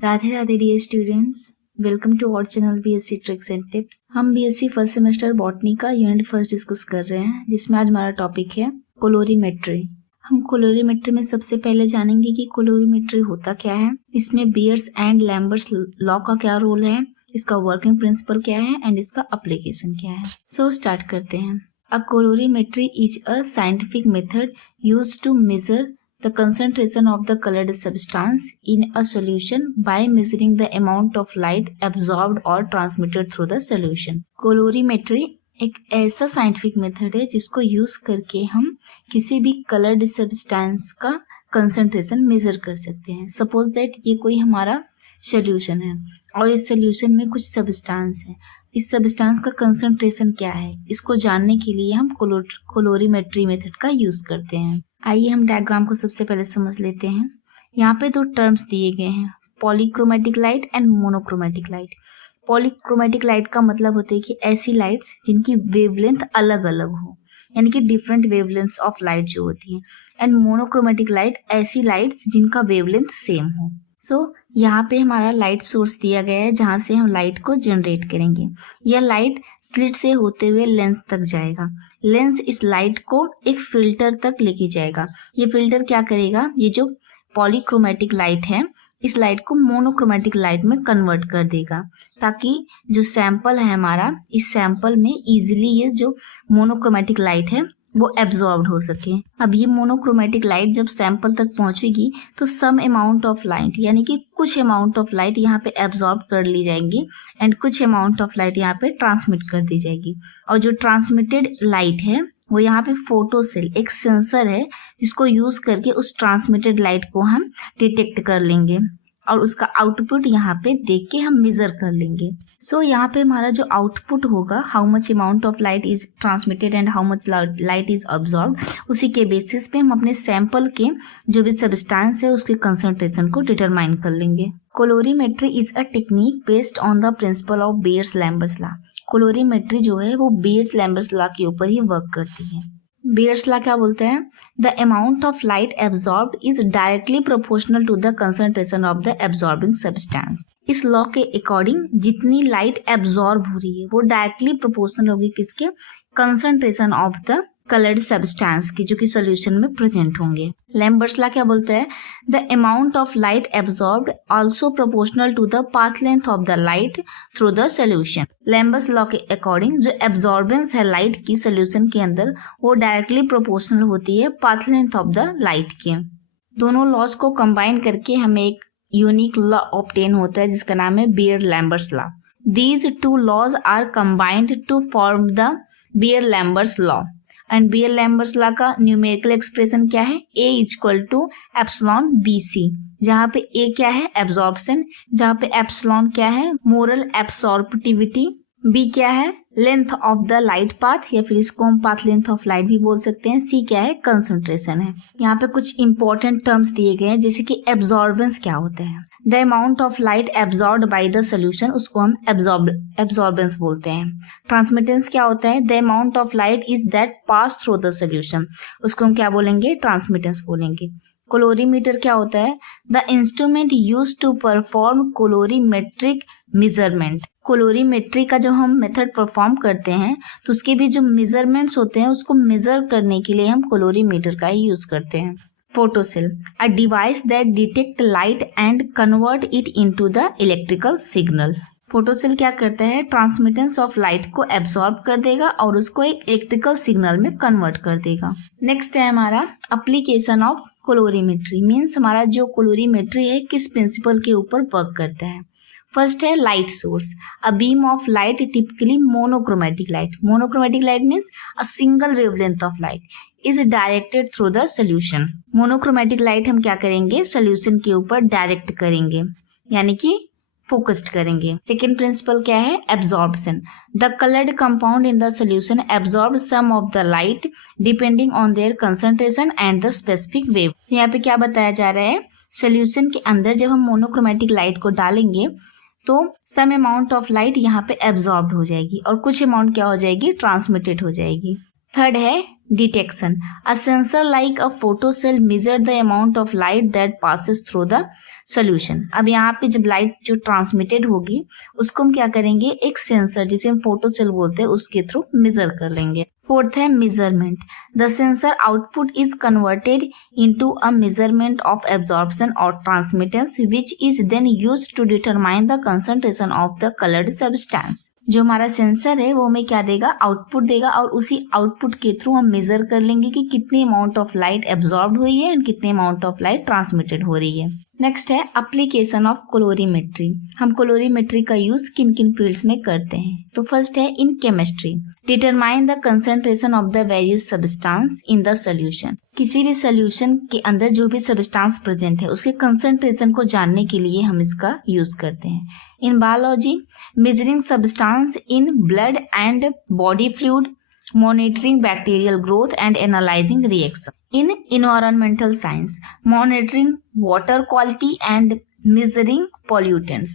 Radhe Radhe dear students, welcome to our channel BSc tricks and tips. हम BSc first semester botany का unit first discuss कर रहे हैं, जिसमें आज हमारा टॉपिक है कोलोरीमेट्री। हम कोलोरीमेट्री में सबसे पहले जानेंगे कि कोलोरीमेट्री होता क्या है, इसमें बियर्स एंड लैम्बर्ट्स लॉ का क्या रोल है, इसका वर्किंग प्रिंसिपल क्या है एंड इसका एप्लीकेशन क्या है। सो स्टार्ट करते हैं। A colorimetry is a scientific method used to measure the concentration of the colored substance in a solution by measuring the amount of light absorbed or transmitted through the solution. कोलोरीमेट्री एक ऐसा scientific method है जिसको use करके हम किसी भी coloured substance का concentration major कर सकते हैं। सपोज दैट ये कोई हमारा सोल्यूशन है और इस सोल्यूशन में कुछ सब्सटेंस है। इस सब्सटेंस का कंसंट्रेशन क्या है, इसको जानने के लिए हम कोलोरीमेट्री मेथड का यूज करते हैं। आइए हम डायग्राम को सबसे पहले समझ लेते हैं। यहाँ पे दो टर्म्स दिए गए हैं, polychromatic light and monochromatic light. Polychromatic light का मतलब होता है कि ऐसी लाइट्स जिनकी वेवलेंथ अलग अलग हो, यानी कि डिफरेंट वेवलेंथ्स ऑफ लाइट जो होती हैं। एंड मोनोक्रोमेटिक लाइट ऐसी लाइट्स जिनका वेवलेंथ सेम हो। सो यहाँ पे हमारा लाइट सोर्स दिया गया है जहाँ से हम लाइट को जनरेट करेंगे। यह लाइट स्लिट से होते हुए लेंस तक जाएगा। लेंस इस लाइट को एक फिल्टर तक लेके जाएगा। ये फिल्टर क्या करेगा, ये जो पॉलीक्रोमेटिक लाइट है इस लाइट को मोनोक्रोमेटिक लाइट में कन्वर्ट कर देगा, ताकि जो सैंपल है हमारा, इस सैंपल में इजीली ये जो मोनोक्रोमेटिक लाइट है वो एब्जॉर्ब हो सके। अब ये मोनोक्रोमेटिक लाइट जब सैंपल तक पहुंचेगी तो सम अमाउंट ऑफ लाइट, यानी कि कुछ अमाउंट ऑफ लाइट यहाँ पे एब्जॉर्ब कर ली जाएंगी एंड कुछ अमाउंट ऑफ लाइट यहाँ पे ट्रांसमिट कर दी जाएगी। और जो ट्रांसमिटेड लाइट है वो यहाँ पे फोटोसेल एक सेंसर है जिसको यूज करके उस ट्रांसमिटेड लाइट को हम डिटेक्ट कर लेंगे और उसका आउटपुट यहाँ पे देख के हम मेजर कर लेंगे। सो यहाँ पे हमारा जो आउटपुट होगा, how much amount of light is transmitted and how much light is absorb, उसी के बेसिस पे हम अपने सैंपल के जो भी सब्सटेंस है उसके कंसंट्रेशन को डिटरमाइन कर लेंगे। Colorimetry is a technique based on the principle of Beer's Lambert's law. Colorimetry जो है वो बियर्स-लैम्बर्ट्स लॉ के ऊपर ही वर्क करती है। बियर्स लॉ क्या बोलते हैं, the amount of light absorbed is directly proportional to the concentration of the absorbing substance. इस लॉ के अकॉर्डिंग जितनी लाइट एब्जॉर्ब हो रही है वो डायरेक्टली प्रोपोर्शनल होगी किसके, concentration of the coloured substance की, जो कि सॉल्यूशन में प्रेजेंट होंगे। लैम्बर्ट्स लॉ क्या बोलते हैं, the amount of light absorbed also proportional to the path length of the light through the solution. Lambert's law के अकॉर्डिंग जो एब्जॉर्बेंस है लाइट की सॉल्यूशन के अंदर वो डायरेक्टली प्रोपोर्शनल होती है path length of the light के। दोनों लॉज को कंबाइन करके हमें एक यूनिक लॉ ऑब्टेन होता है जिसका नाम है Beer Lambert's law. These two laws are combined to form the Beer Lambert's law. And Beer Lambert's law का न्यूमेरिकल एक्सप्रेशन क्या है, A equal to epsilon BC, जहाँ पे A क्या है एब्जॉर्प्शन, जहाँ पे एप्सिलॉन क्या है मोरल एब्सॉर्प्टिविटी, B क्या है length of the light path, या फिर इसको हम पाथ लेंथ ऑफ लाइट भी बोल सकते हैं, C क्या है कंसंट्रेशन है। यहाँ पे कुछ इंपॉर्टेंट टर्म्स दिए गए हैं, जैसे कि एब्जॉर्बेंस क्या होता है, the amount of light absorbed by the solution, उसको हम एब्जॉर्बेंस बोलते हैं। ट्रांसमिटेंस क्या होता है, the amount of light is that pass through the solution, उसको हम क्या बोलेंगे, ट्रांसमिटेंस बोलेंगे। कोलोरीमीटर क्या होता है, the instrument used to perform colorimetric measurement. Colorimetry का जब हम मेथड परफॉर्म करते हैं तो उसके भी जो मेजरमेंट्स होते हैं उसको मेजर करने के लिए हम कोलोरीमीटर का ही यूज करते हैं। Photocell, a device that detect light and convert it into the electrical signal. Photocell क्या करता है, ट्रांसमिटेंस ऑफ लाइट को एब्सॉर्ब कर देगा और उसको एक इलेक्ट्रिकल सिग्नल में कन्वर्ट कर देगा। नेक्स्ट है हमारा एप्लीकेशन ऑफ कोलोरीमेट्री, मीन्स हमारा जो कोलोरीमेट्री है किस प्रिंसिपल के ऊपर वर्क करता है। फर्स्ट है light source, a beam of light typically monochromatic light. Monochromatic light means a single wavelength of light is directed through the solution. Monochromatic light हम क्या करेंगे, सोल्यूशन के ऊपर डायरेक्ट करेंगे, यानी कि फोकस्ड करेंगे। सेकेंड प्रिंसिपल क्या है, absorption, the coloured compound in the solution absorb some of the light depending on their concentration and the specific wave. यहाँ पे क्या बताया जा रहा है, सोल्यूशन के अंदर जब हम मोनोक्रोमेटिक लाइट को डालेंगे तो सम अमाउंट ऑफ लाइट यहाँ पे एब्जॉर्ब्ड हो जाएगी और कुछ अमाउंट क्या हो जाएगी, ट्रांसमिटेड हो जाएगी। थर्ड है detection. A sensor like a photocell measure the amount of light that passes through the solution. अब यहाँ पे जब लाइट जो ट्रांसमिटेड होगी उसको हम क्या करेंगे, एक सेंसर जिसे हम फोटो सेल बोलते हैं उसके थ्रू मेजर कर लेंगे। फोर्थ है measurement. The sensor output is converted into a measurement of absorption और transmittance which is then used to determine the concentration of the coloured substance. जो हमारा सेंसर है वो हमें क्या देगा, आउटपुट देगा, और उसी आउटपुट के थ्रू हम मेजर कर लेंगे कि कितनी अमाउंट ऑफ लाइट एब्जॉर्ब हुई है एंड कितनी अमाउंट ऑफ लाइट ट्रांसमिटेड हो रही है। नेक्स्ट है एप्लीकेशन ऑफ कोलोरीमेट्री। हम कोलोरीमेट्री का यूज किन किन फील्ड्स में करते हैं। तो फर्स्ट है in chemistry, determine the concentration of the various substance in the solution. किसी भी सोल्यूशन के अंदर जो भी सब्सटेंस प्रेजेंट है उसके कंसंट्रेशन को जानने के लिए हम इसका यूज करते हैं। In biology, measuring substance in blood and body fluid, monitoring bacterial growth and analyzing reaction. In environmental science, monitoring water quality and measuring pollutants.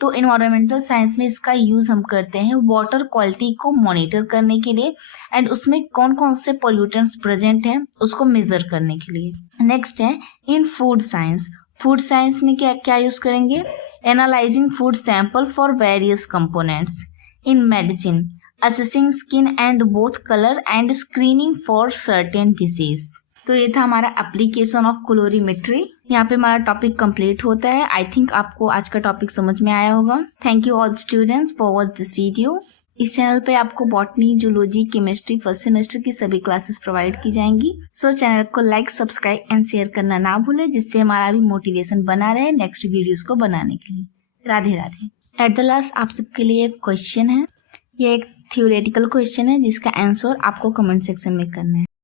तो environmental science में इसका यूज हम करते हैं वाटर क्वालिटी को मॉनिटर करने के लिए एंड उसमें कौन कौन से पोल्यूटेंट्स प्रेजेंट हैं उसको मेजर करने के लिए। नेक्स्ट है इन फूड साइंस। फूड साइंस में क्या क्या यूज करेंगे, analysing food sample for various components. In medicine, assessing skin and both color and screening for certain disease। तो ये था हमारा एप्लीकेशन ऑफ कोलोरीमेट्री। यहाँ पे हमारा टॉपिक कंप्लीट होता है। आई थिंक आपको आज का टॉपिक समझ में आया होगा। Thank you all students for watch this video. इस चैनल पे आपको botany, zoology, chemistry first semester की सभी क्लासेस प्रोवाइड की जाएंगी। सो चैनल को लाइक, सब्सक्राइब एंड शेयर करना ना भूलें, जिससे हमारा भी मोटिवेशन बना रहे नेक्स्ट वीडियोस को बनाने के लिए। Radhe Radhe. At the last आप सबके लिए एक क्वेश्चन है। ये एक थ्योरेटिकल क्वेश्चन है जिसका आंसर आपको कमेंट सेक्शन में करना है।